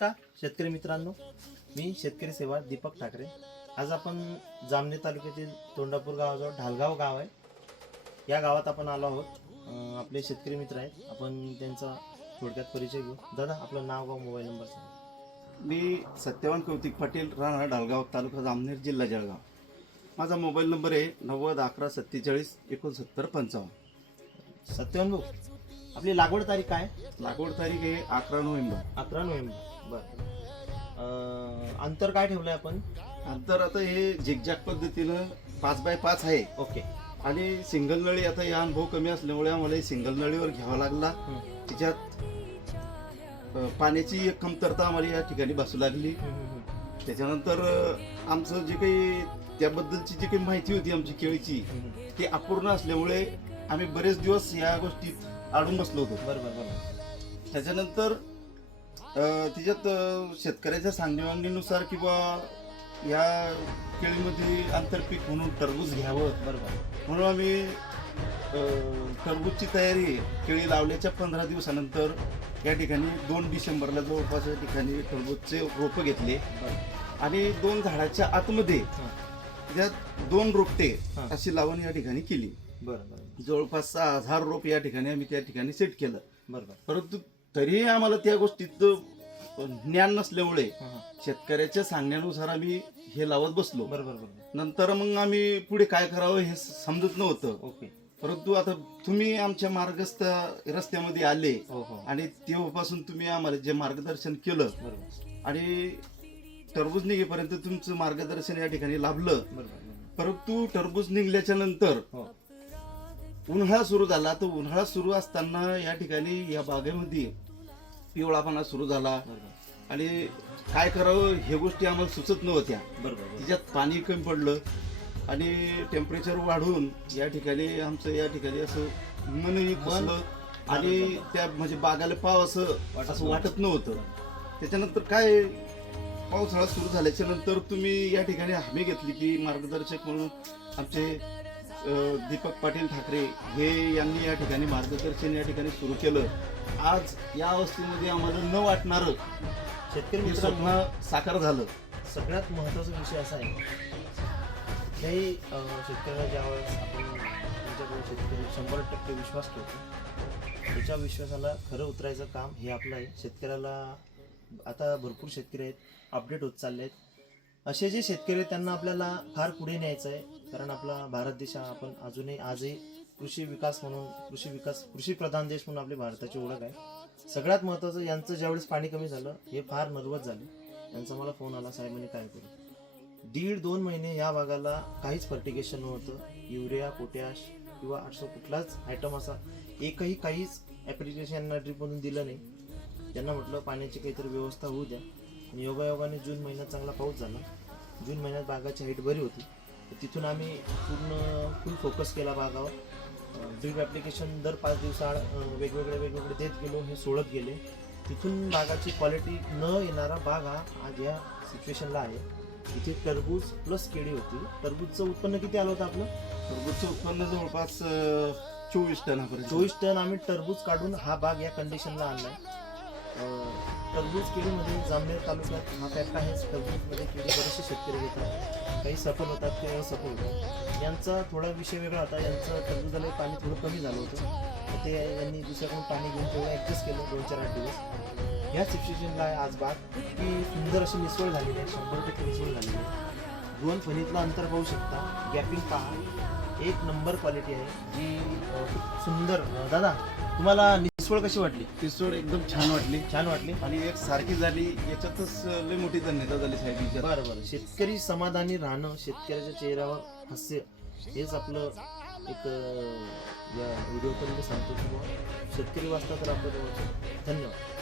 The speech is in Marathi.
का शेतकरी मित्रांनो, मी शेतकरी सेवा दीपक ठाकरे. आज आपण जामनेर तालुक्यातील तोंडापूर गावाजवळ ढालगाव गाव आहे. या गावात आपण आलो आहोत. आपले शेतकरी मित्र आहेत. आपण त्यांचा थोडक्यात परिचय घेऊ. दादा, आपलं नाव गाव मोबाईल नंबर सांगा. मी सत्यवान कौतिक पाटील, राहणार ढालगाव, तालुका जामनेर, जिल्हा जळगाव. माझा मोबाईल नंबर आहे 90 11 47 69 55. सत्यवान भाऊ, आपली लागवड तारीख काय? लागवड तारीख आहे 11 नोव्हेंबर. 11 नोव्हेंबर. बरं. अंतर काय ठेवलंय आपण? नंतर आता हे झिगझॅग पद्धतीनं 5x5 आहे ओके. आणि सिंगल नळी. आता या अनुभव कमी असल्यामुळे आम्हाला सिंगल नळीवर घ्यावा लागला. त्याच्यात पाण्याची एक कमतरता आम्हाला या ठिकाणी भासू लागली. त्याच्यानंतर आमचं जे काही त्याबद्दलची जी काही माहिती होती आमची केळीची, ती अपूर्ण असल्यामुळे आम्ही बरेच दिवस या गोष्टीत अडून बसलो होतो. बरोबर. त्याच्यानंतर त्याच्यात शेतकऱ्याच्या सांगणीनुसार किंवा या केळीमध्ये आंतरपीक म्हणून टरबूज घ्यावं, बरोबर. म्हणून आम्ही टरबूजची तयारी केळी लावल्याच्या 15 दिवसानंतर या ठिकाणी 2 डिसेंबरला जवळपास या ठिकाणी टरबूजचे रोपं घेतले आणि 2 झाडाच्या आतमध्ये त्यात 2 रोपटे अशी लावण या ठिकाणी केली. बरोबर. जवळपास 6000 रोप या ठिकाणी आम्ही त्या ठिकाणी सेट केलं. बरोबर. परंतु तरीही आम्हाला त्या गोष्टीत ज्ञान नसल्यामुळे शेतकऱ्याच्या सांगण्यानुसार आम्ही हे लावत बसलो. बरोबर. नंतर मग आम्ही पुढे काय करावं हे समजत नव्हतं. ओके. परंतु आता तुम्ही आमच्या मार्गस्थ रस्त्यामध्ये आले हो. आणि तेव्हापासून तुम्ही आम्हाला जे मार्गदर्शन केलं बरोबर. आणि टरबूज निघेपर्यंत तुमचं मार्गदर्शन या ठिकाणी लाभलं. बरोबर. परंतु टरबूज निघल्याच्या नंतर उन्हाळा सुरू झाला. तर उन्हाळा सुरू असताना या ठिकाणी या बागेमध्ये पिवळापणा सुरू झाला आणि काय करावं हे गोष्टी आम्हाला सुचत नव्हत्या. बरोबर. तिच्यात पाणी कमी पडलं आणि टेम्परेचर वाढून या ठिकाणी आमचं या ठिकाणी असं मनही बसलं आणि त्या म्हणजे बागाला पाव असं वाटत नव्हतं. त्याच्यानंतर काय पावसाळा सुरू झाल्याच्या नंतर तुम्ही या ठिकाणी हमी घेतली की मार्गदर्शक म्हणून आमचे दीपक पाटील ठाकरे हे यांनी या ठिकाणी मार्गदर्शन या ठिकाणी सुरू केलं. आज या अवस्थेमध्ये आम्हाला न वाटणारं शेतकरी हे मित्रांनो, स्वप्न साकार झालं. सगळ्यात महत्त्वाचा विषय असा आहे की शेतकऱ्याला ज्यावेळेस आपण त्यांच्याकडे शेतकरी 100% विश्वास ठेवतो, त्याच्या विश्वासाला खरं उतरायचं काम हे आपलं आहे. शेतकऱ्याला आता भरपूर शेतकरी आहेत, अपडेट होत चालले आहेत. असे जे शेतकरी आहेत त्यांना आपल्याला फार पुढे न्यायचं आहे. कारण आपला भारत देश हा आपण आजही कृषी प्रधान देश म्हणून आपली भारताची ओळख आहे. सगळ्यात महत्त्वाचं, यांचं ज्यावेळेस पाणी कमी झालं हे फार नर्वस झाले. त्यांचा मला फोन आला, साहेबांनी काय करू. 1.5-2 महिने या भागाला काहीच फर्टिगेशन नव्हतं. युरिया, पोटॅश किंवा 800 कुठलाच आयटम असा काहीच ॲप्लिकेशन ड्रीपमधून दिलं नाही. त्यांना म्हटलं पाण्याची काहीतरी व्यवस्था होऊ द्या. आणि योगायोगाने जून महिन्यात चांगला पाऊस झाला. जून महिन्यात बागाची हाईट बरी होती. तिथून आम्ही फुल फोकस केला बागावर. ड्रीप ॲप्लिकेशन दर 5 दिवसाआड वेगवेगळे देत गेलो. हे सोडत गेले. तिथून बागाची क्वालिटी न येणारा बाग हा आज या सिच्युएशनला आहे. इथे टरबूज प्लस केळी होती. टरबूजचं उत्पन्न किती आलं होतं आपलं? टरबूजचं उत्पन्न जवळपास 24 टनापर्यंत. 24 टन आम्ही टरबूज काढून हा बाग या कंडिशनला आणलाय. टरबूज केळीमध्ये जामनेर तालुक्यात हा फॅक्ट आहे. टरबूजमध्ये केळी बरेचसे शेतकरी घेतात. काही सफल होतात, काही असफल होतात. यांचा थोडा विषय वेगळा होता. यांचं टरबूजाला पाणी थोडं कमी झालं होतं. तर ते यांनी दुसऱ्याकडून पाणी घेऊन तेवढं ॲडजस्ट केलं 2-4-8 दिवस. ह्या सिच्युएशनला आहे आज बाग की सुंदर अशी निसवळ झालेली आहे. 100% निसवळ झालेली आहे. 2 फणीतलं अंतर पाहू शकता. गॅपिंग पहा, एक नंबर क्वालिटी आहे जी खूप सुंदर. दादा, तुम्हाला निसवळ कशी वाटली? पिस्तूल एकदम छान वाटली आणि एक सारखी झाली. याच्यातच लय मोठी धन्यता झाली साहेब. बरं. शेतकरी समाधानी राहणं, शेतकऱ्याच्या चेहऱ्यावर हास्य, हेच आपलं एक या व्हिडिओपर्यंत सांगतो की शेतकरी वाचता तर आपलं धन्यवाद.